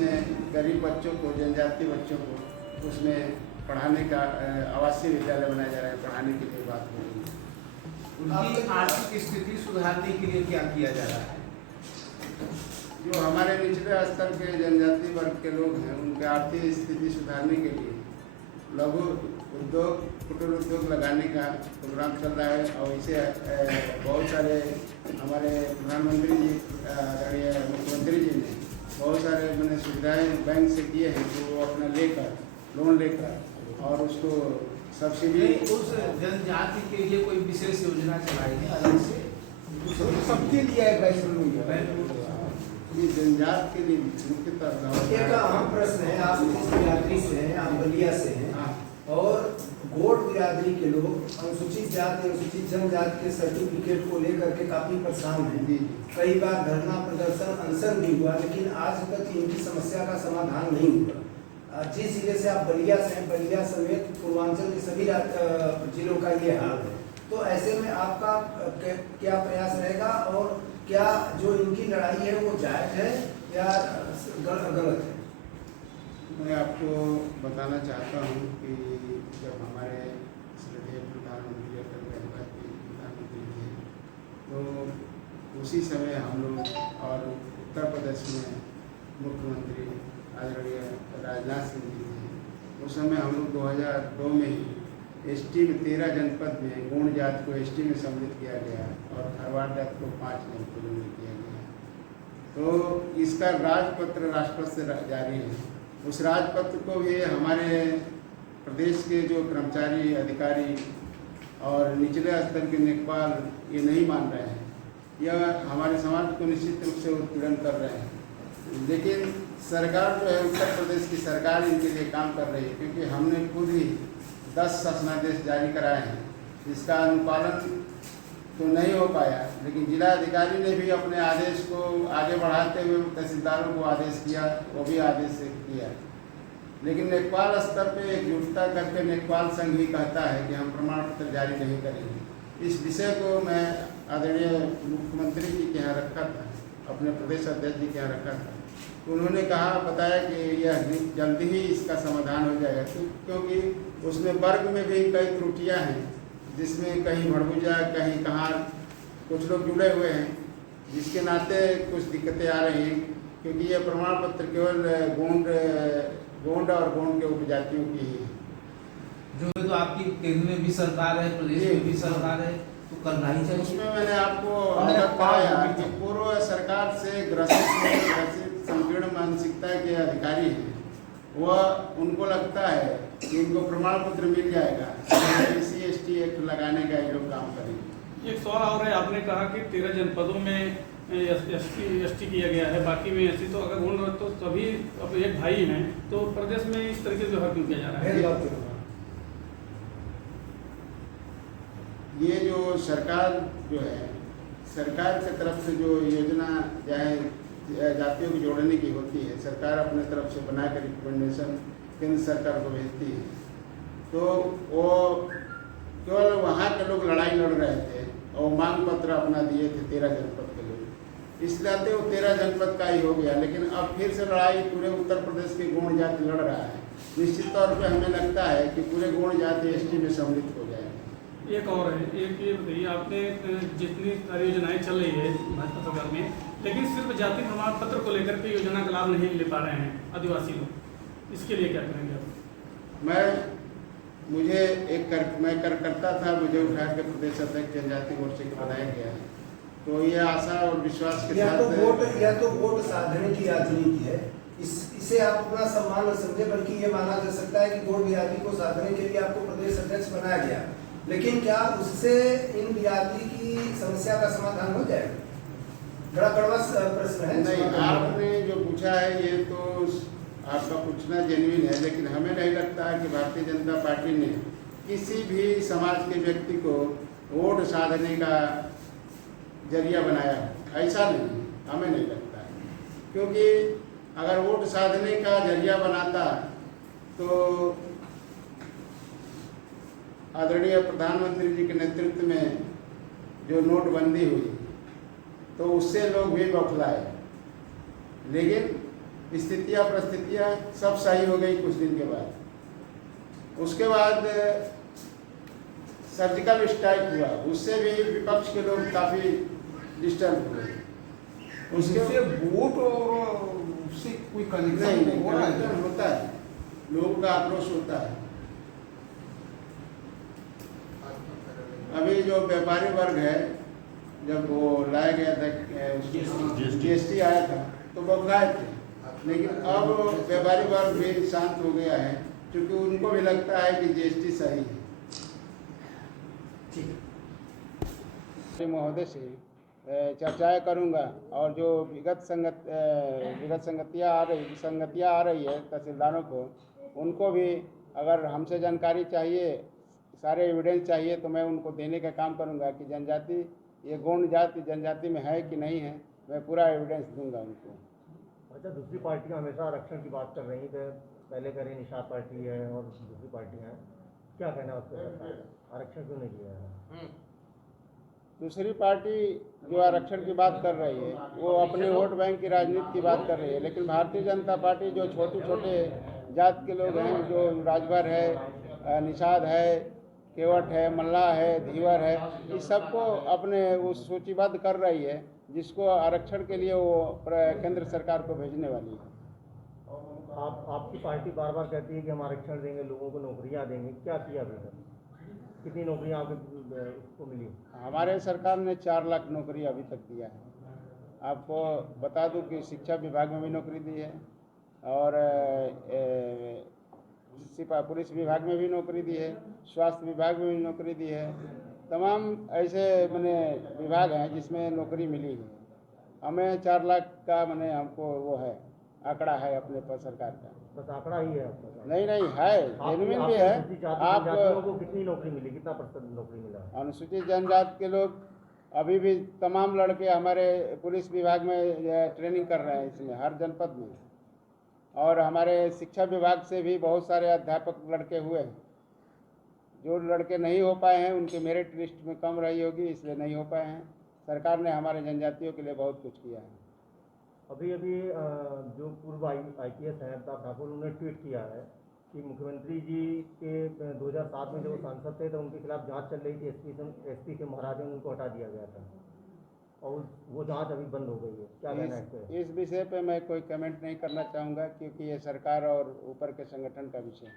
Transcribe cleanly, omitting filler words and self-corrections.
जिसमें गरीब बच्चों को, जनजातीय बच्चों को उसमें पढ़ाने का आवासीय विद्यालय बनाया जा रहा है, पढ़ाने के लिए बात हो रही है। उनकी आर्थिक स्थिति सुधारने के लिए क्या किया जा रहा है? जो हमारे निचले स्तर के जनजातीय वर्ग के लोग हैं, उनके आर्थिक स्थिति सुधारने के लिए लघु उद्योग, कुटीर उद्योग लगाने का प्रोग्राम चल रहा है। और इसे बहुत सारे हमारे प्रधानमंत्री जी, मुख्यमंत्री जी ने बहुत सारे मैंने सुविधाएं बैंक से किए हैं, तो वो अपना लेकर, लोन लेकर और उसको सब्सिडी। उस जनजाति के लिए कोई विशेष योजना चलाई है अलग से? सबके लिए है बैंक? ये जनजात के लिए मुख्यतः एक अहम प्रश्न है, आप इस बिरादरी से हैं, आप बलिया से हैं, और गोंड बिरादरी के लोग अनुसूचित जाति, अनुसूचित जनजाति के सर्टिफिकेट को लेकर के काफी परेशान हैं। कई बार धरना, प्रदर्शन, अनशन भी हुआ, लेकिन आज तक इनकी समस्या का समाधान नहीं हुआ। जिस जिले से आप बलिया से हैं, बलिया समेत पूर्वांचल के सभी जिलों का ये हाल है, तो ऐसे में आपका क्या प्रयास रहेगा और क्या जो इनकी लड़ाई है वो जायज है या गलत है? मैं आपको बताना चाहता हूँ कि जब हमारे श्रद्धेय प्रधानमंत्री अटल बिहारी वाजपेयी प्रधानमंत्री थे, तो उसी समय हम लोग और उत्तर प्रदेश में मुख्यमंत्री आदरणीय राजनाथ सिंह जी थे। उस समय हम लोग 2002 में ही एसटी में 13 जनपद में गोंड जात को एसटी में सम्मिलित किया गया और खरवाड़ जात को 5 जनपदों में किया गया। तो इसका राजपत्र राष्ट्रपति से जारी है। उस राजपत्र को भी हमारे प्रदेश के जो कर्मचारी, अधिकारी और निचले स्तर के लेखपाल ये नहीं मान रहे हैं। यह हमारे समाज को निश्चित रूप से उत्पीड़न कर रहे हैं। लेकिन सरकार जो है, उत्तर प्रदेश की सरकार इनके लिए काम कर रही है, क्योंकि हमने खुद ही 10 शासनादेश जारी कराए हैं, जिसका अनुपालन तो नहीं हो पाया। लेकिन जिला अधिकारी ने भी अपने आदेश को आगे बढ़ाते हुए तहसीलदारों को आदेश किया, वो भी आदेश किया। लेकिन लेखपाल स्तर पे एकजुटता करके लेखपाल संघ भी कहता है कि हम प्रमाण पत्र जारी नहीं करेंगे। इस विषय को मैं आदरणीय मुख्यमंत्री जी के यहाँ रखा था, अपने प्रदेश अध्यक्ष जी के यहाँ रखा था। उन्होंने बताया कि यह जल्दी ही इसका समाधान हो जाएगा, क्योंकि उसमें वर्ग में भी कई त्रुटियाँ हैं, जिसमें कहीं भड़बुजा, कहीं कहाँ कुछ लोग जुड़े हुए हैं, जिसके नाते कुछ दिक्कतें आ रही हैं। क्योंकि ये प्रमाण पत्र केवल गोंड और गोंड के उपजातियों की ही है। जो तो आपकी केंद्र में भी सरकार है, प्रदेश में भी सरकार है, तो करना ही चाहिए। उसमें मैंने आपको अवगत कराया कि पूर्व सरकार से ग्रसित संकीर्ण मानसिकता के अधिकारी हैं, वह उनको लगता है कि इनको प्रमाण पत्र मिल जाएगा, SC/ST एक्ट लगाने का ये लोग काम करेंगे। एक सवाल और है, आपने कहा कि 13 जनपदों में ST किया गया है, बाकी में SC, तो अगर गोंड तो सभी अब एक भाई हैं, तो प्रदेश में इस तरीके से व्यवहार क्यों किया जा रहा है? ये जो सरकार जो है, सरकार की तरफ से जो योजना चाहे जातियों को जोड़ने की होती है, सरकार अपने तरफ से बनाकर रिकमेंडेशन केंद्र सरकार को भेजती है। तो वो केवल वहाँ के लोग लड़ाई लड़ रहे थे और मांग पत्र अपना दिए थे 13 जनपद के लोग, इसलिए वो 13 जनपद का ही हो गया। लेकिन अब फिर से लड़ाई पूरे उत्तर प्रदेश के गोंड जाति लड़ रहा है। निश्चित तौर पे हमें लगता है कि पूरे गोंड जाति ST में सम्मिलित हो जाएगा। एक और है, एक ये बताइए, आपने जितनी सारी योजनाएं चल रही है भाजपा सरकार में, लेकिन सिर्फ जाति प्रमाण पत्र को लेकर के योजना का लाभ नहीं ले पा रहे हैं आदिवासी लोग, इसके लिए क्या करेंगे आप? मैं करता था, मुझे उठा के प्रदेश अध्यक्ष जनजाति मोर्चे को बनाया गया है। तो ये आशा और विश्वास के साथ या तो वोट साधने की राजनीति है, इसे आप अपना सम्मान न समझे, बल्कि ये माना जा सकता है कि गोंड बिरादरी को साधने के लिए आपको प्रदेश अध्यक्ष बनाया गया। लेकिन क्या उससे इन बिरादरी की समस्या का समाधान हो जाएगा? बड़ा कड़वा प्रश्न है। नहीं, आपने जो पूछा है ये तो आपका पूछना जेन्युइन है, लेकिन हमें नहीं लगता है कि भारतीय जनता पार्टी ने किसी भी समाज के व्यक्ति को वोट साधने का जरिया बनाया है। ऐसा नहीं, हमें नहीं लगता है। क्योंकि अगर वोट साधने का जरिया बनाता तो आदरणीय प्रधानमंत्री जी के नेतृत्व में जो नोटबंदी हुई तो उससे लोग भी बौखलाए। लेकिन स्थितियाँ परिस्थितियाँ सब सही हो गई कुछ दिन के बाद। उसके बाद सर्जिकल स्ट्राइक हुआ, उससे भी विपक्ष के लोग काफ़ी डिस्टर्ब हुए। उससे वोट और उससे कोई कनेक्शन नहीं हो रहा है? कनेक्शन होता है, लोगों का आक्रोश होता है। अभी जो व्यापारी वर्ग है, जब वो लाया गया था GST आया था तो बौखाए थे, लेकिन अब व्यापारी वर्ग भी शांत हो गया है, क्योंकि उनको भी लगता है कि GST सही है। महोदय से चर्चाएं करूंगा, और जो विगत संगतियां आ रही है तहसीलदारों को, उनको भी अगर हमसे जानकारी चाहिए, सारे एविडेंस चाहिए, तो मैं उनको देने का काम करूंगा कि जनजाति, ये गौण जाति जनजाति में है कि नहीं है, मैं पूरा एविडेंस दूंगा उनको। अच्छा, दूसरी पार्टियां हमेशा आरक्षण की बात कर रही थी, पहले कह रही निषाद पार्टी है और दूसरी पार्टियां हैं, क्या कहना है उस पर? आरक्षण क्यों नहीं दिया है? दूसरी पार्टी जो आरक्षण की बात कर रही है वो अपने वोट बैंक की राजनीति की बात कर रही है, लेकिन भारतीय जनता पार्टी जो छोटे छोटे जात के लोग हैं, जो राजभर है, निषाद है, केवट है, मल्लाह है, धीवर है, इस सबको अपने उस सूचीबद्ध कर रही है, जिसको आरक्षण के लिए वो केंद्र सरकार को भेजने वाली है। आपकी पार्टी बार बार कहती है कि हम आरक्षण देंगे, लोगों को नौकरियां देंगे, क्या किया अभी तक? कितनी नौकरियां आपको मिली? हमारे सरकार ने 4 लाख नौकरी अभी तक दिया है। आपको बता दूं कि शिक्षा विभाग में भी नौकरी दी है, और पुलिस विभाग में भी नौकरी दी है, स्वास्थ्य विभाग में भी नौकरी दी है। तमाम ऐसे मैंने विभाग हैं जिसमें नौकरी मिली है। हमें 4 लाख का मैंने हमको वो है, आंकड़ा है अपने पर सरकार का। बस आंकड़ा ही है आपका? नहीं है, जेन्युइन भी है। आप को कितनी नौकरी मिली, कितना % नौकरी मिला? अनुसूचित जनजाति के लोग अभी भी तमाम लड़के हमारे पुलिस विभाग में ट्रेनिंग कर रहे हैं, इसमें हर जनपद में, और हमारे शिक्षा विभाग से भी बहुत सारे अध्यापक लड़के हुए हैं। जो लड़के नहीं हो पाए हैं उनके मेरिट लिस्ट में कम रही होगी, इसलिए नहीं हो पाए हैं। सरकार ने हमारे जनजातियों के लिए बहुत कुछ किया है। अभी जो पूर्व IPS हैं अमिताभ ठाकुर, उन्होंने ट्वीट किया है कि मुख्यमंत्री जी के 2007 में जो सांसद थे तो उनके खिलाफ जांच चल रही थी, SP के महाराज ने उनको हटा दिया गया था, और वो जांच अभी बंद हो गई है, क्या कहना है इस पर? इस विषय पे मैं कोई कमेंट नहीं करना चाहूँगा, क्योंकि ये सरकार और ऊपर के संगठन का विषय है।